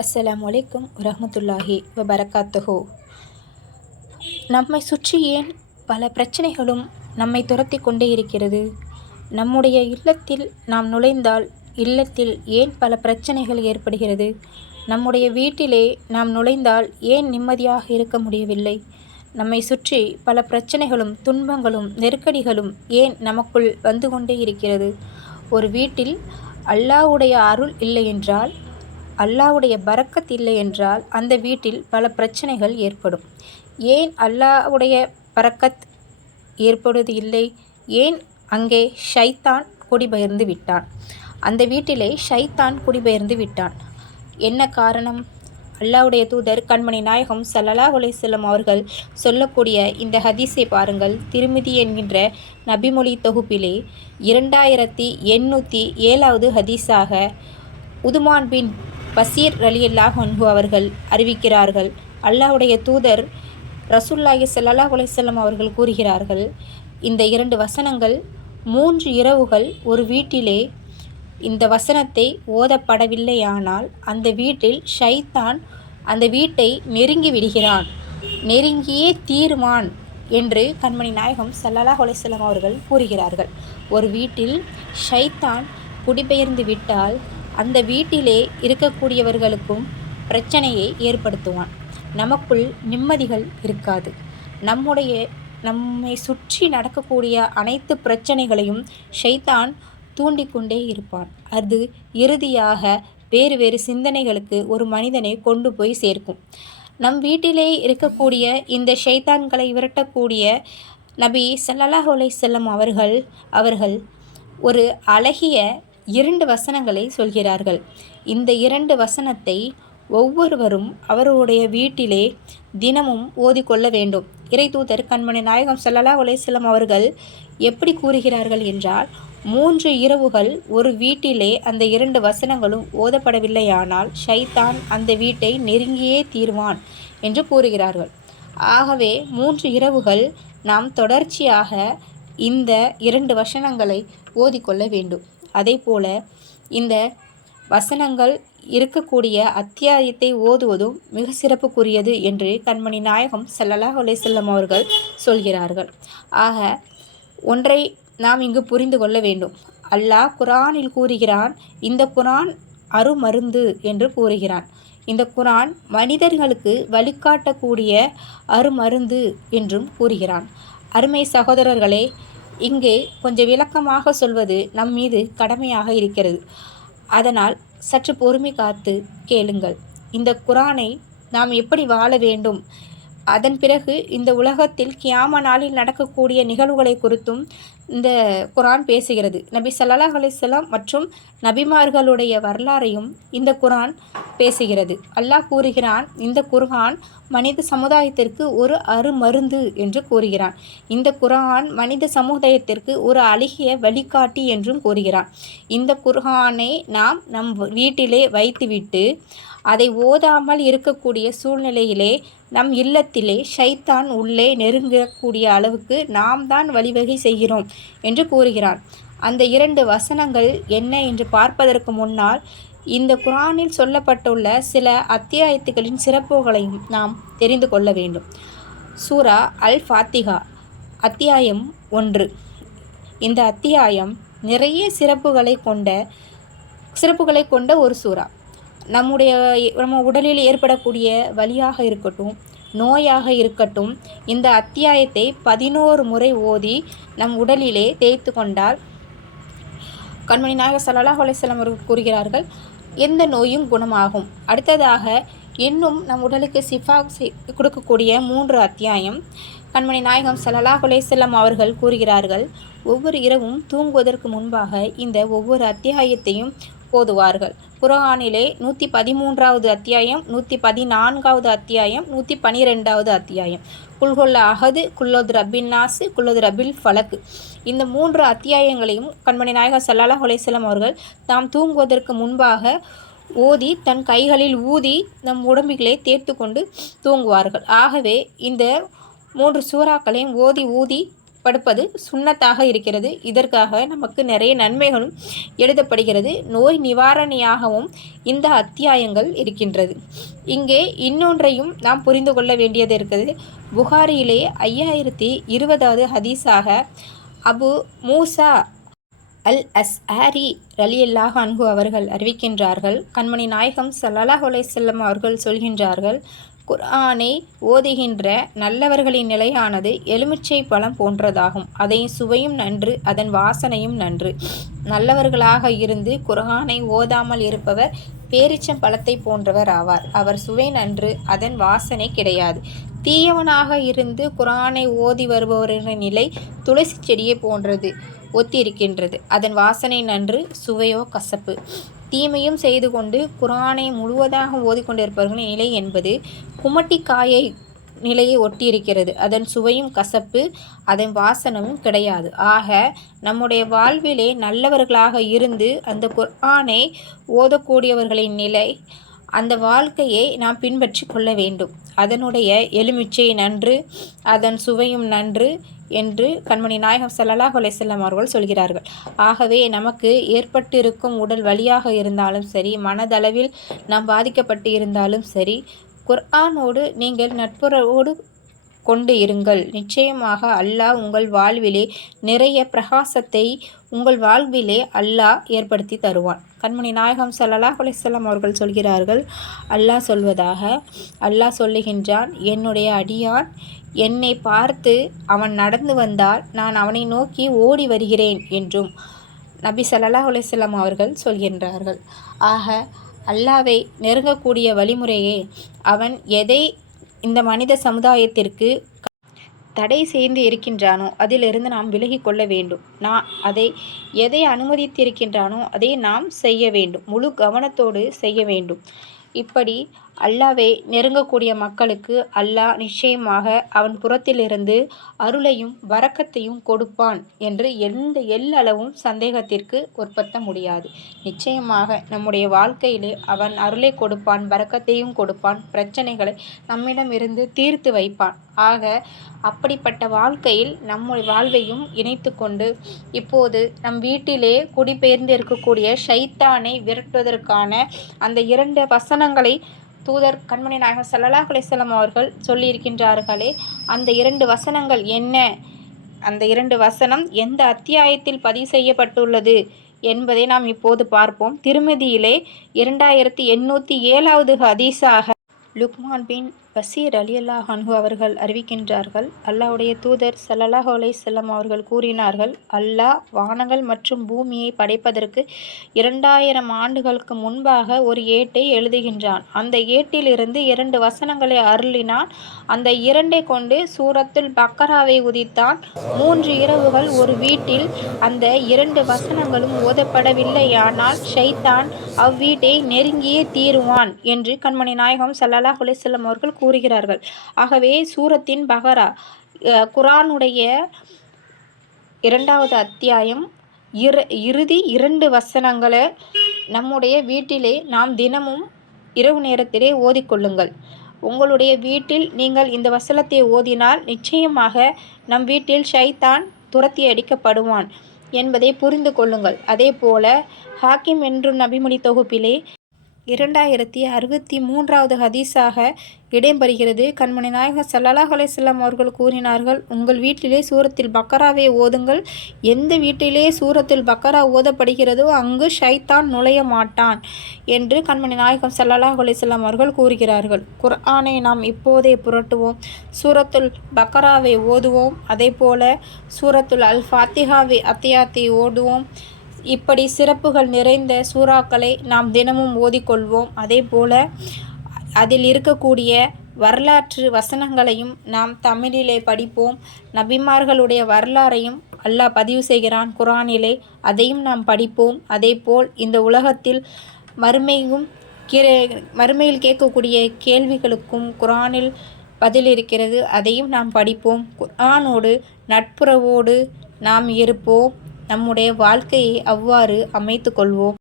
அஸ்ஸலாமு அலைக்கும் வரஹ்மத்துல்லாஹி வபரகாத்துஹு. நம்மை சுற்றி ஏன் பல பிரச்சனைகளும் நம்மை துரத்தி கொண்டே இருக்கிறது? நம்முடைய இல்லத்தில் நாம் நுழைந்தால் இல்லத்தில் ஏன் பல பிரச்சனைகள் ஏற்படுகிறது? நம்முடைய வீட்டிலே நாம் நுழைந்தால் ஏன் நிம்மதியாக இருக்க முடியவில்லை? நம்மை சுற்றி பல பிரச்சனைகளும் துன்பங்களும் நெருக்கடிகளும் ஏன் நமக்குள் வந்து கொண்டே இருக்கிறது? ஒரு வீட்டில் அல்லாஹ்வுடைய அருள் இல்லை என்றால், அல்லாஹ்வுடைய பரக்கத் இல்லை என்றால் அந்த வீட்டில் பல பிரச்சனைகள் ஏற்படும். ஏன் அல்லாஹ்வுடைய பரக்கத் ஏற்படுவது இல்லை? ஏன் அங்கே ஷைத்தான் குடிபெயர்ந்து விட்டான்? அந்த வீட்டிலே ஷைத்தான் குடிபெயர்ந்து விட்டான். என்ன காரணம்? அல்லாஹ்வுடைய தூதர் கண்மணி நாயகம் ஸல்லல்லாஹு அலைஹி வஸல்லம் அவர்கள் சொல்லக்கூடிய இந்த ஹதீஸை பாருங்கள். திருமிதி என்கின்ற நபிமொழி தொகுப்பிலே 2807வது ஹதீஸாக உதுமான் பின் பசீர் ரலியல்லாஹு அன்ஹு அவர்கள் அறிவிக்கிறார்கள். அல்லாஹ்வுடைய தூதர் ரசூலுல்லாஹி ஸல்லல்லாஹு அலைஹி வஸல்லம் அவர்கள் கூறுகிறார்கள், இந்த 2 வசனங்கள் 3 இரவுகள் ஒரு வீட்டிலே இந்த வசனத்தை ஓதப்படவில்லையானால் அந்த வீட்டில் ஷைத்தான் அந்த வீட்டை நெருங்கி விடுகிறான், நெருங்கியே தீருமான் என்று கண்மணி நாயகம் ஸல்லல்லாஹு அலைஹி வஸல்லம் அவர்கள் கூறுகிறார்கள். ஒரு வீட்டில் ஷைத்தான் குடிபெயர்ந்து விட்டால் அந்த வீட்டிலே இருக்கக்கூடியவர்களுக்கும் பிரச்சனையை ஏற்படுத்துவான். நமக்குள் நிம்மதிகள் இருக்காது. நம்மை சுற்றி நடக்கக்கூடிய அனைத்து பிரச்சனைகளையும் ஷைத்தான் தூண்டிக்கொண்டே இருப்பான். அது இறுதியாக வேறு வேறு சிந்தனைகளுக்கு ஒரு மனிதனை கொண்டு போய் சேர்க்கும். நம் வீட்டிலே இருக்கக்கூடிய இந்த ஷைத்தான்களை விரட்டக்கூடிய நபி ஸல்லல்லாஹு அலைஹி வஸல்லம் அவர்கள் ஒரு அழகிய 2 வசனங்களை சொல்கிறார்கள். இந்த 2 வசனத்தை ஒவ்வொருவரும் அவருடைய வீட்டிலே தினமும் ஓதிக்கொள்ள வேண்டும். இறைதூதர் கண்மணி நாயகம் ஸல்லல்லாஹு அலைஹி வஸல்லம் அவர்கள் எப்படி கூறுகிறார்கள் என்றால், 3 இரவுகள் ஒரு வீட்டிலே அந்த 2 வசனங்களும் ஓதப்படவில்லையானால் ஷைத்தான் அந்த வீட்டை நெருங்கியே தீர்வான் என்று கூறுகிறார்கள். ஆகவே 3 இரவுகள் நாம் தொடர்ச்சியாக இந்த 2 வசனங்களை ஓதிக்கொள்ள வேண்டும். அதேபோல இந்த வசனங்கள் இருக்கக்கூடிய அத்தியாயத்தை ஓதுவதும் மிக சிறப்புக்குரியது என்று கண்மணி நாயகம் ஸல்லல்லாஹு அலைஹி வஸல்லம் அவர்கள் சொல்கிறார்கள். ஆக ஒன்றை நாம் இங்கு புரிந்து கொள்ள வேண்டும். அல்லாஹ் குர்ஆனில் கூறுகிறான், இந்த குர்ஆன் அருமருந்து என்று கூறுகிறான். இந்த குர்ஆன் மனிதர்களுக்கு வழிகாட்டக்கூடிய அருமருந்து என்றும் கூறுகிறான். அருமை சகோதரர்களே, இங்கே கொஞ்சம் விளக்கமாக சொல்வது நம் மீது கடமையாக இருக்கிறது. அதனால் சற்று பொறுமை காத்து கேளுங்கள். இந்த குர்ஆனை நாம் எப்படி வாழ வேண்டும், அதன் பிறகு இந்த உலகத்தில் கியாம நாளில் நடக்கக்கூடிய நிகழ்வுகளை குறித்தும் இந்த குர்ஆன் பேசுகிறது. நபி ஸல்லல்லாஹு அலைஹி வஸல்லம் மற்றும் நபிமார்களுடைய வரலாறையும் இந்த குர்ஆன் பேசுகிறது. அல்லாஹ் கூறுகிறான், இந்த குர்ஆன் மனித சமுதாயத்திற்கு ஒரு அருமருந்து என்று கூறுகிறான். இந்த குர்ஆன் மனித சமுதாயத்திற்கு ஒரு அழகிய வழிகாட்டி என்றும் கூறுகிறான். இந்த குர்ஆனை நாம் நம் வீட்டிலே வைத்துவிட்டு அதை ஓதாமல் இருக்கக்கூடிய சூழ்நிலையிலே நம் இல்லத்திலே ஷைத்தான் உள்ளே நெருங்கக்கூடிய அளவுக்கு நாம் தான் வழிவகை செய்கிறோம் என்று கூறுகிறான். அந்த 2 வசனங்கள் என்ன என்று பார்ப்பதற்கு முன்னால் இந்த குர்ஆனில் சொல்லப்பட்டுள்ள சில அத்தியாயத்துகளின் சிறப்புகளையும் நாம் தெரிந்து கொள்ள வேண்டும். சூரா அல் ஃபாத்திஹா அத்தியாயம் 1. இந்த அத்தியாயம் நிறைய சிறப்புகளை கொண்ட ஒரு சூரா. நம்ம உடலில் ஏற்படக்கூடிய வலியாக இருக்கட்டும், நோயாக இருக்கட்டும், இந்த அத்தியாயத்தை 11 முறை ஓதி நம் உடலிலே தேய்த்து கொண்டால் கண்மணி நாயகம் ஸல்லல்லாஹு அலைஹி வஸல்லம் அவர்கள் கூறுகிறார்கள், எந்த நோயும் குணமாகும். அடுத்ததாக இன்னும் நம் உடலுக்கு சிஃபா கொடுக்கக்கூடிய 3 அத்தியாயம் கண்மணி நாயகம் ஸல்லல்லாஹு அலைஹி வஸல்லம் அவர்கள் கூறுகிறார்கள், ஒவ்வொரு இரவும் தூங்குவதற்கு முன்பாக இந்த ஒவ்வொரு அத்தியாயத்தையும் ஓதுவார்கள். குர்ஆனிலே 113வது அத்தியாயம், 114வது அத்தியாயம், 112வது அத்தியாயம், குல்ஹுல் அஹது, குல்லது ரப்பின் நாசு, குல்லது ரப்பில் ஃபலக், இந்த 3 அத்தியாயங்களையும் கண்மணி நாயகம் ஸல்லல்லாஹு அலைஹி வஸல்லம் அவர்கள் தாம் தூங்குவதற்கு முன்பாக ஓதி தன் கைகளில் ஊதி நம் உடம்புகளை தேர்த்து கொண்டு தூங்குவார்கள். ஆகவே இந்த 3 சூறாக்களையும் ஓதி படுப்பது சுன்னத்தாக இருக்கிறது. இதற்காக நமக்கு நிறைய நன்மைகளும் எழுதப்படுகிறது. நோய் நிவாரணியாகவும் இந்த அத்தியாயங்கள் இருக்கின்றது. இங்கே இன்னொன்றையும் நாம் புரிந்து கொள்ள வேண்டியது இருக்குது. புகாரியிலே 5020வது ஹதீஸாக அபு மூசா அல் அஸ்ஆரி ரலியல்லாஹு அன்ஹு அவர்கள் அறிவிக்கின்றார்கள். கண்மணி நாயகம் ஸல்லல்லாஹு அலைஹி வஸல்லம் அவர்கள் சொல்கின்றார்கள், குர்ஆனை ஓதுகின்ற நல்லவர்களின் நிலையானது எலுமிச்சை பழம் போன்றதாகும். அதை சுவையும் நன்று, அதன் வாசனையும் நன்று. நல்லவர்களாக இருந்து குர்ஆனை ஓதாமல் இருப்பவர் பேரிச்சம் பழத்தை போன்றவர் ஆவார். அவர் சுவை நன்று, அதன் வாசனை கிடையாது. தீயவனாக இருந்து குர்ஆனை ஓதி வருபவரின் நிலை துளசி செடியை போன்றது ஒத்திருக்கின்றது. அதன் வாசனை நன்று, சுவையோ கசப்பு. தீமையும் செய்து கொண்டு குர்ஆனை முழுவதாக ஓதிக்கொண்டிருப்பவர்களின் நிலை என்பது குமட்டிக்காயை நிலையை ஒட்டியிருக்கிறது. அதன் சுவையும் கசப்பு, அதன் வாசனமும் கிடையாது. ஆக நம்முடைய வாழ்விலே நல்லவர்களாக இருந்து அந்த குர்ஆனை ஓதக்கூடியவர்களின் நிலை, அந்த வாழ்க்கையை நாம் பின்பற்றி கொள்ள வேண்டும். அதனுடைய எலுமிச்சை நன்று, அதன் சுவையும் நன்று என்று கண்மணி நாயகம் ஸல்லல்லாஹு அலைஹி வஸல்லம் அவர்கள் சொல்கிறார்கள். ஆகவே நமக்கு ஏற்பட்டிருக்கும் உடல் வலியாக இருந்தாலும் சரி, மனதளவில் நாம் பாதிக்கப்பட்டு இருந்தாலும் சரி, குர்ஆனோடு நீங்கள் நட்புறவோடு கொண்டு இருங்கள். நிச்சயமாக அல்லாஹ் உங்கள் வாழ்விலே நிறைய பிரகாசத்தை உங்கள் வாழ்விலே அல்லாஹ் ஏற்படுத்தி தருவான். கண்மணி நாயகம் ஸல்லல்லாஹு அலைஹி வஸல்லம் அவர்கள் சொல்கிறார்கள், அல்லாஹ் சொல்வதாக, அல்லாஹ் சொல்லுகின்றான், என்னுடைய அடியான் என்னை பார்த்து அவன் நடந்து வந்தால் நான் அவனை நோக்கி ஓடி வருகிறேன் என்றும் நபி ஸல்லல்லாஹு அலைஹி வஸல்லம் அவர்கள் சொல்கின்றார்கள். ஆக அல்லாஹ்வை நெருங்கக்கூடிய வழிமுறையே அவன் எதை இந்த மனித சமுதாயத்திற்கு தடை செய்து இருக்கின்றானோ அதிலிருந்து நாம் விலகி கொள்ள வேண்டும். அதை எதை அனுமதித்திருக்கின்றானோ அதை நாம் செய்ய வேண்டும். முழு கவனத்தோடு செய்ய வேண்டும். இப்படி அல்லாஹ்வை நெருங்கக்கூடிய மக்களுக்கு அல்லாஹ் நிச்சயமாக அவன் புறத்திலிருந்து அருளையும் பரக்கத்தையும் கொடுப்பான் என்று எல்லளவும் சந்தேகத்திற்கு உட்படுத்த முடியாது. நிச்சயமாக நம்முடைய வாழ்க்கையிலே அவன் அருளை கொடுப்பான், பரக்கத்தையும் கொடுப்பான், பிரச்சனைகளை நம்மிடமிருந்து தீர்த்து வைப்பான். ஆக அப்படிப்பட்ட வாழ்க்கையில் நம்முடைய வாழ்வையும் இணைத்து கொண்டு இப்போது நம் வீட்டிலே குடிபெயர்ந்து இருக்கக்கூடிய ஷைத்தானை விரட்டுவதற்கான அந்த 2 வசனங்களை தூதர் கண்மணி நாயகம் ஸல்லல்லாஹு அலைஹி வஸல்லம் அவர்கள் சொல்லியிருக்கின்றார்களே, அந்த 2 வசனங்கள் என்ன, அந்த 2 வசனம் எந்த அத்தியாயத்தில் பதிவு செய்யப்பட்டுள்ளது என்பதை நாம் இப்போது பார்ப்போம். திருமதியிலே 2807வது ஹதீஸாக லுக்மான் பின் பசீர் ரலியல்லாஹு அன்ஹு அவர்கள் அறிவிக்கின்றார்கள், அல்லாஹ்வுடைய தூதர் ஸல்லல்லாஹு அலைஹி வஸல்லம் அவர்கள் கூறினார்கள், அல்லாஹ் வானங்கள் மற்றும் பூமியை படைப்பதற்கு 2000 ஆண்டுகளுக்கு முன்பாக ஒரு ஏட்டை எழுதுகின்றான். அந்த ஏட்டிலிருந்து 2 வசனங்களை அருளினான். அந்த 2ஐ கொண்டு சூரத்துல் பக்கராவை உதித்தான். 3 இரவுகள் ஒரு வீட்டில் அந்த 2 வசனங்களும் ஓதப்படவில்லையானால் ஷைத்தான் அவ்வீட்டை நெருங்கியே தீருவான் என்று கண்மணி நாயகம் ஸல்லல்லாஹு அலைஹி வஸல்லம் அவர்கள் கூறுகிறார்கள். ஆகவே சூரத்தின் பகரா குர்ஆனுடைய 2வது அத்தியாயம் இறுதி 2 வசனங்களை நம்முடைய வீட்டிலே நாம் தினமும் இரவு நேரத்திலே ஓதிக்கொள்ளுங்கள். உங்களுடைய வீட்டில் நீங்கள் இந்த வசனத்தை ஓதினால் நிச்சயமாக நம் வீட்டில் ஷைத்தான் துரத்தி அடிக்கப்படுவான் என்பதை புரிந்து கொள்ளுங்கள். அதே போல ஹாக்கிம் என்னும் நபிமொழி தொகுப்பிலே 2063வது ஹதீஸாக இடம்பெறுகிறது. கண்மணி நாயகம் ஸல்லல்லாஹு அலைஹி வஸல்லம் அவர்கள் கூறினார்கள், உங்கள் வீட்டிலே சூரத்துல் பக்கராவை ஓதுங்கள். எந்த வீட்டிலே சூரத்துல் பக்கரா ஓதப்படுகிறதோ அங்கு ஷைத்தான் நுழைய மாட்டான் என்று கண்மணி நாயகம் ஸல்லல்லாஹு அலைஹி வஸல்லம் அவர்கள் கூறுகிறார்கள். குர்ஆனை நாம் இப்போதே புரட்டுவோம். சூரத்துல் பக்கராவை ஓதுவோம். அதே போல சூரத்துல் அல் ஃபாத்திஹாவை அத்தியாயத்தை ஓதுவோம். இப்படி சிறப்புகள் நிறைந்த சூறாக்களை நாம் தினமும் ஓதிக்கொள்வோம். அதே போல அதில் இருக்கக்கூடிய வரலாற்று வசனங்களையும் நாம் தமிழிலே படிப்போம். நபிமார்களுடைய வரலாறையும் அல்லாஹ் பதிவு செய்கிறான் குர்ஆனிலே, அதையும் நாம் படிப்போம். அதேபோல் இந்த உலகத்தில் மறுமையில் கேட்கக்கூடிய கேள்விகளுக்கும் குர்ஆனில் பதில் இருக்கிறது, அதையும் நாம் படிப்போம். குர்ஆனோடு நட்புறவோடு நாம் இருப்போம். நம்முடைய வாழ்க்கையை அவ்வாறு அமைத்து கொள்வோம்.